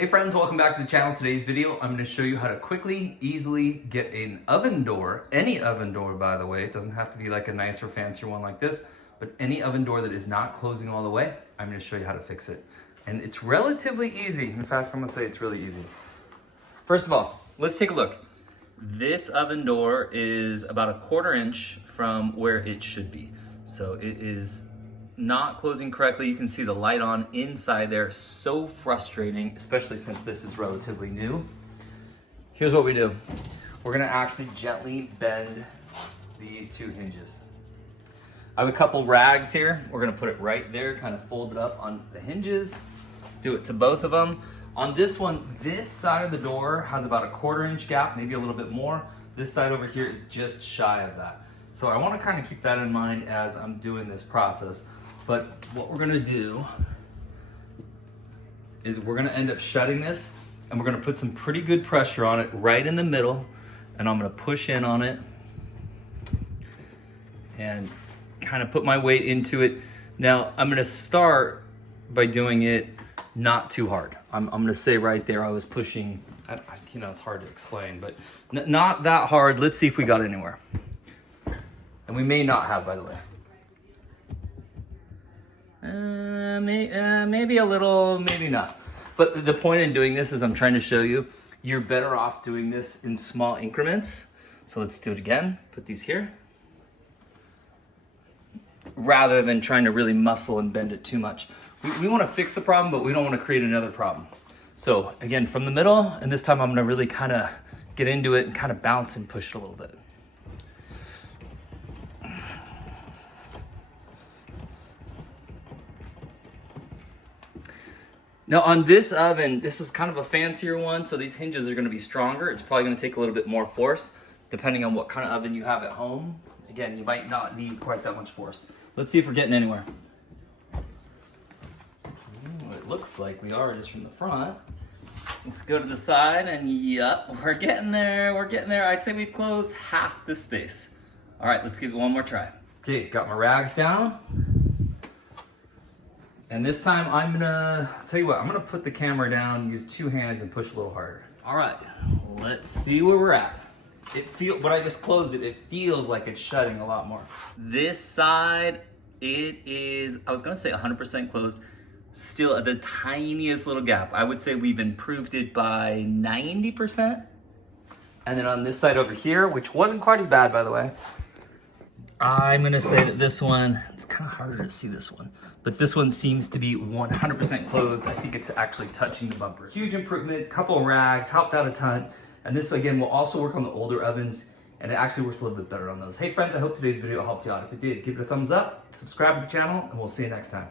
Hey friends, welcome back to the channel. Today's video, I'm going to show you how to quickly, easily get an oven door, any oven door by the way. It doesn't have to be like a nicer, fancier one like this, but any oven door that is not closing all the way, I'm going to show you how to fix it. And it's relatively easy. In fact, I'm going to say it's really easy. First of all, let's take a look. This oven door is about a 1/4 inch from where it should be. So it is not closing correctly. You can see the light on inside there. So frustrating, especially since this is relatively new. Here's what we do. We're gonna actually gently bend these two hinges. I have a couple rags here. We're gonna put it right there, kind of fold it up on the hinges. Do it to both of them. On this one, this side of the door has about a 1/4 inch gap, maybe a little bit more. This side over here is just shy of that. So I wanna kind of keep that in mind as I'm doing this process. But what we're gonna do is we're gonna end up shutting this and we're gonna put some pretty good pressure on it right in the middle, and I'm gonna push in on it and kind of put my weight into it. Now I'm gonna start by doing it not too hard. I'm gonna say right there I was pushing, you know, it's hard to explain, but not that hard. Let's see if we got anywhere. And we may not have, by the way. Maybe a little, maybe not. But the point in doing this is I'm trying to show you, you're better off doing this in small increments. So let's do it again. Put these here. Rather than trying to really muscle and bend it too much. We want to fix the problem, but we don't want to create another problem. So again, from the middle, and this time I'm going to really kind of get into it and kind of bounce and push it a little bit. Now on this oven, this was kind of a fancier one, so these hinges are gonna be stronger. It's probably gonna take a little bit more force, depending on what kind of oven you have at home. Again, you might not need quite that much force. Let's see if we're getting anywhere. It looks like we are just from the front. Let's go to the side, and yep, we're getting there, we're getting there. I'd say we've closed half the space. All right, let's give it one more try. Okay, got my rags down. And this time I'm gonna, tell you what, I'm gonna put the camera down, use two hands and push a little harder. All right, let's see where we're at. When I just closed it, it feels like it's shutting a lot more. This side, it is, I was gonna say 100% closed, still at the tiniest little gap. I would say we've improved it by 90%. And then on this side over here, which wasn't quite as bad, by the way, I'm gonna say that this one, it's kind of harder to see this one, but this one seems to be 100% closed. I think it's actually touching the bumper. Huge improvement, couple of rags, helped out a ton. And this again will also work on the older ovens, and it actually works a little bit better on those. Hey friends, I hope today's video helped you out. If it did, give it a thumbs up, subscribe to the channel, and we'll see you next time.